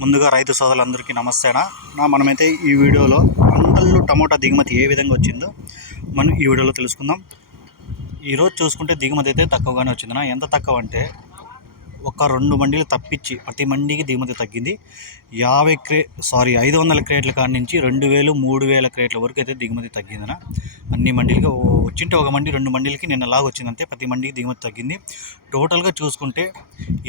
ముందుగా రైతు సోదరులందరికీ నమస్తేనా. నా మనమైతే ఈ వీడియోలో అంగళ్ళు టమోటా దిగుమతి ఏ విధంగా వచ్చిందో మనం ఈ వీడియోలో తెలుసుకుందాం. ఈరోజు చూసుకుంటే దిగుమతి అయితే తక్కువగానే వచ్చిందినా ఎంత తక్కువ అంటే ఒక రెండు మండీలు తప్పించి ప్రతి మండీకి దిగుమతి తగ్గింది. యాభై క్రే సారీ ఐదు వందల క్రేట్ల కాడి నుంచి రెండు వేలు మూడు వేల క్రేట్ల వరకు అయితే దిగుమతి తగ్గిందన అన్ని మండీలకి వచ్చింటే ఒక మండి రెండు మండీలకి నిన్నలాగా వచ్చిందంటే ప్రతి మండీకి దిగుమతి తగ్గింది. టోటల్గా చూసుకుంటే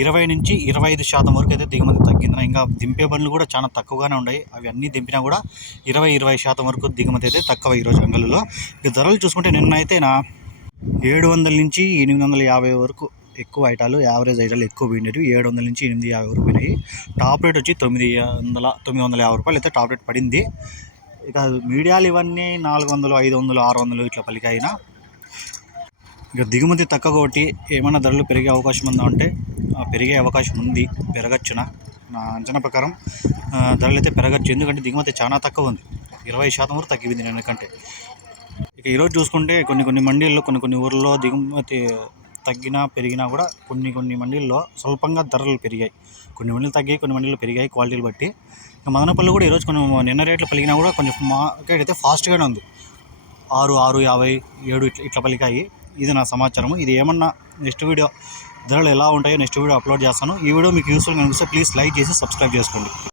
ఇరవై నుంచి ఇరవై ఐదు శాతం వరకు అయితే దిగుమతి తగ్గింది ఇంకా దింపే బండ్లు కూడా చాలా తక్కువగానే ఉన్నాయి. అవి అన్నీ దింపినా కూడా ఇరవై ఇరవై శాతం వరకు దిగుమతి అయితే తక్కువ ఈరోజు అంగళ్ళలో ఇక ధరలు చూసుకుంటే నిన్న అయితే నా ఏడు వందల నుంచి ఎనిమిది వందల యాభై వరకు ఎక్కువ ఐటాలు యావరేజ్ ఐటాలు ఎక్కువ పోయినవి ఏడు వందల నుంచి ఎనిమిది యాభై వరకు పోయినాయి. టాప్ రేట్ వచ్చి తొమ్మిది వందల తొమ్మిది వందల యాభై రూపాయలు అయితే టాప్ రేట్ పడింది. ఇక మీడియాలు ఇవన్నీ నాలుగు వందలు ఐదు వందలు ఆరు వందలు ఇట్లా పలికాయినా. ఇక దిగుమతి తక్కువ ఒకటి ఏమైనా ధరలు పెరిగే అవకాశం ఉందా అంటే పెరిగే అవకాశం ఉంది పెరగచ్చున? నా అంచనా ప్రకారం ధరలు అయితే పెరగచ్చు. ఎందుకంటే దిగుమతి చాలా తక్కువ ఉంది. ఇరవై శాతం వరకు తగ్గింది నేను ఇక ఈరోజు చూసుకుంటే కొన్ని కొన్ని మండీల్లో కొన్ని కొన్ని ఊర్లలో దిగుమతి తగ్గినా పెరిగినా కూడా కొన్ని కొన్ని మండీల్లో స్వల్పంగా ధరలు పెరిగాయి. కొన్ని మండీలు తగ్గాయి కొన్ని మండీలు పెరిగాయి క్వాలిటీలు బట్టి. మదనపల్లి కూడా ఈరోజు కొన్ని నిన్న రేట్లు పలికినా కూడా కొంచెం మార్కెట్ అయితే ఫాస్ట్గానే ఉంది. ఆరు ఆరు యాభై ఏడు ఇట్లా ఇట్లా పలికాయి. ఇది నా సమాచారం ఇది ఏమన్నా నెక్స్ట్ వీడియో ధరలు ఎలా ఉంటాయో నెక్స్ట్ వీడియో అప్లోడ్ చేస్తాను. ఈ వీడియో మీకు యూస్ఫుల్ అనిపిస్తే ప్లీజ్ లైక్ చేసి సబ్స్క్రైబ్ చేసుకోండి.